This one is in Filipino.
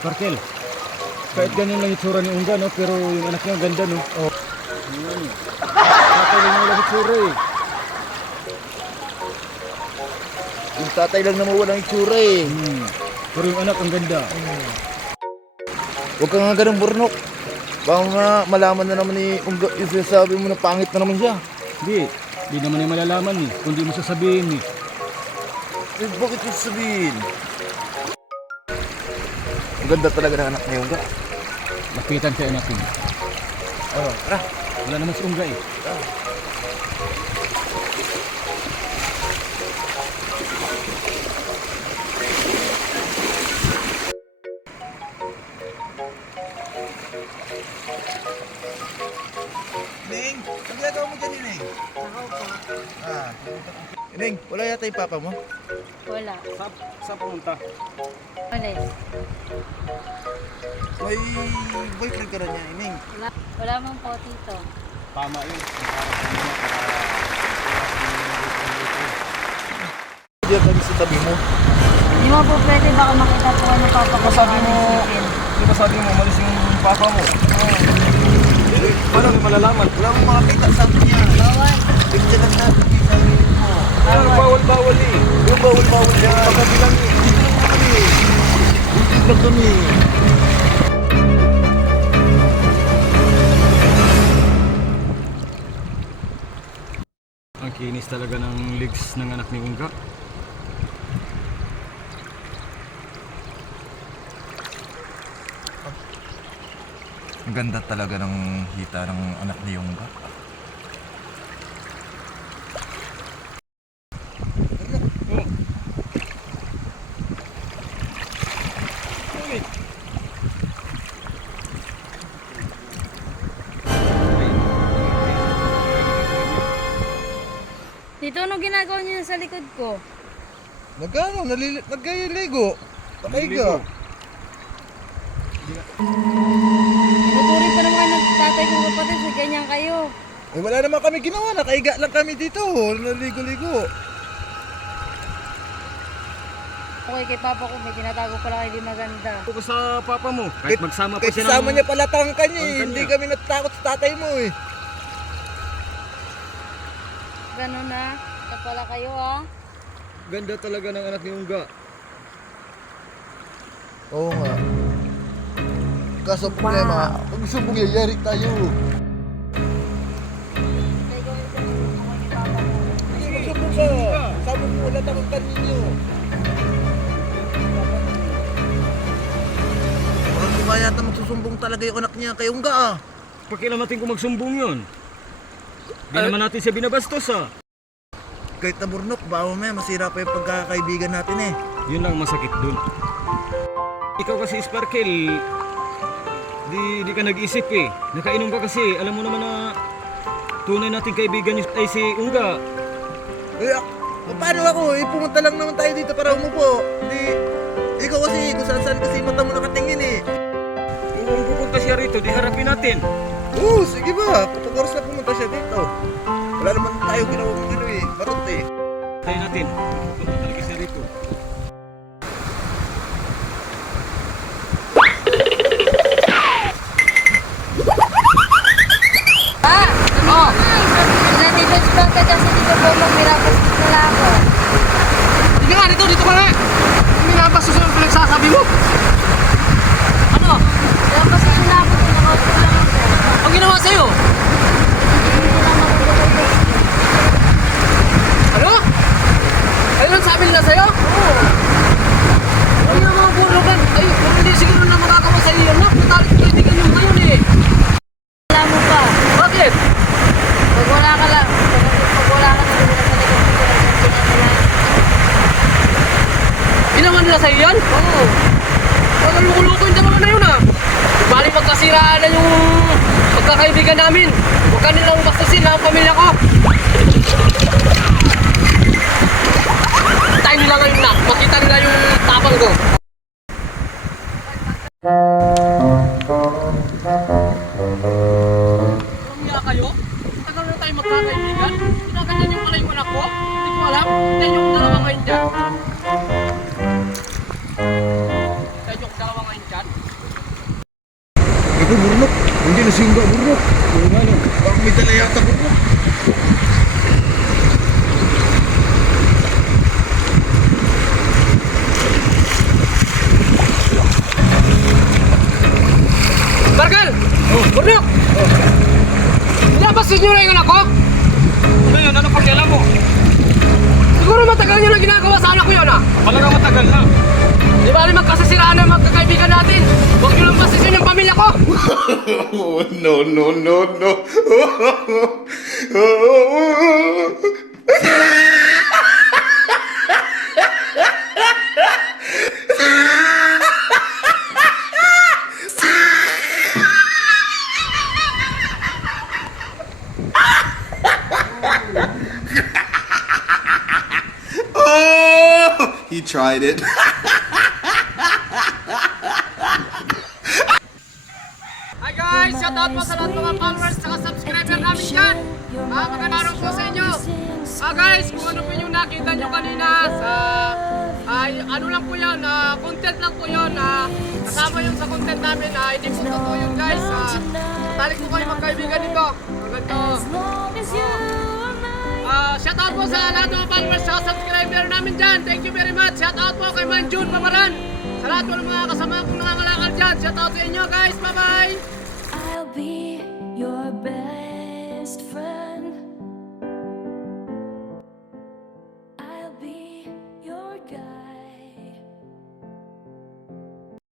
Sparkle. Kahit ganyan lang itsura ni Ungga, no? Pero yung anak niya, ganda, no? Oh. Tatay lang yung itsura, eh. Yung tatay lang naman walang itsura eh. Pero yung anak, ang ganda. Huwag ka nga ganun, Burnok. Baka nga malaman na naman ni Ungga yung sinasabi mo na pangit na naman siya. Di naman niya malalaman, eh. Kung di mo sasabihin, eh. Eh, bakit yung sabihin? Ang ganda talaga ng anak ni Ungga. Lapitan kaya natin. Oh, tara. Wala naman si Ungga, eh. Neng, ang ginagawa mo dyan, Neng? Neng, wala yata yung papa mo? Wala. Saan pumunta? Alis. May boyfriend ka na niya, Neng. Wala mong po tito. Tama yun. Diyan kami sa tabi mo. Hindi mo po pwede baka makita po ano papa ko. Sabi mo, di ba sabi mo, malis yung papa mo? Paano may malalaman? Wala mong makakita sa akin niya. Bawal. Bigyan lang natin sabi mo. Ano, bawal-bawal, eh. Yung bawal-bawal yan. Pagkabilang, eh. Dito lang kami. Dito lang kami. Ang kinis talaga ng legs ng anak ni Ungga. Ang ganda talaga ng hita ng anak ni Ungga. Tito, ano ginagawa niyo sa likod ko? Nagano? Nagkayaligo. Pakaiga. Tinuturi pa naman ng tatay kong kapatid sa ganyan kayo. Eh wala naman kami ginawa. Nakaiga lang kami dito. Naligo-ligo. Okay, kay papa ko may tinatago pala kayo di maganda. Ito ko sa papa mo. Kahit magsama pa Kahit siya kasama niya pala tangkan niya eh. Tangkan Hindi niya. kami natatakot sa tatay mo eh. Ganun na. Ito pala kayo ah. Ganda talaga ng anak ni Ungga. Oo nga. Kaso problema, pag gusto mong yayari tayo. Kaya gawin ko kay papa ko. Magsubok ka. Sabi mo wala tangkan ninyo. Parang mukha yata magsusumbong talaga yung anak niya kay Ungga ah. Pakilamatin ko magsumbong yun. Di naman natin siya binabastos, ah. Kahit na Burnok, baka mamaya masira pa yung pagkakaibigan natin eh. Yun lang masakit dun. Ikaw kasi, Sparkle, di ka nag-isip eh. Nakainom ka kasi. Alam mo naman na tunay nating kaibigan ay si Ungga. Eh, paano ako? Eh, pumunta lang naman tayo dito para umupo. Ikaw kasi, kung saan kasi mata mo nakatingin eh. Kung pupunta siya rito, di harapin natin. Oo, sige ba? Kapag oras na pumunta siya dito. Wala naman tayo ginawang ano eh. Batot eh. Tayo natin. Pupunta talaga siya rito. Ah! Oh! Nandito si Bata kasi dito po magpirapastos na lang ako. Sige nga, dito ka na. Minabastos yung pinagsasabi mo. Ano? Pirapastos na ako. Tinakot lang ako. Ang ginawa sa'yo? Hindi lang magpapagod. Ano? Ayun ang sabi nila sa'yo? Oo. Ay, yung mga bulogan. Ay, kung hindi siguro na makakawa sa'yo yun, nak. Natalit ko kaibigan yung ngayon eh. Alam mo pa. Bakit? Pag wala ka lang. Pag wala ka na, hindi na talaga Ginawa nila sa'yo yan? Oo. Parang lukuluko yung dalawa na yun ah. Bali magkasiraan na yung pagkakaibigan namin. Huwag ka nilang bastusin na ang pamilya ko. Tayo nila ngayon na. Makita nila yung tapang ko. Pamilya kayo? Tagal na tayo magkakaibigan. Kinaganyan yung pala yung anak ko. Hindi ko alam. Tayo yung dalawa ngayon dyan. Tayo yung dalawa ngayon dyan. basis nyo na yung anak ko? Ano yun? Ano pakialam mo? Siguro matagal nyo na ginagawa sa anak ko yun ah. Talagang matagal na. Di ba magkasasiraan na magkakaibigan natin? Huwag nyo lang basisin yung pamilya ko. Oh, no, no, no, no. Oh, he tried it. Hi guys! Shout out po sa lahat mga followers at subscriber namin dyan! Magandang araw po sa inyo! Guys, kung ano po yung nakita nyo kanina sa... ano lang po yun, content lang po yun. Kasama yun sa content namin. Hindi po totoo yun guys. Talik po kayo magkaibigan nito. Shout out po sa lahat ng followers at subscriber namin dyan. Thank you very much. Shout out po kay Manjun Pamaran. Sa lahat po ng mga kasama kong nangangalakal dyan. Shout out sa inyo guys. Bye bye!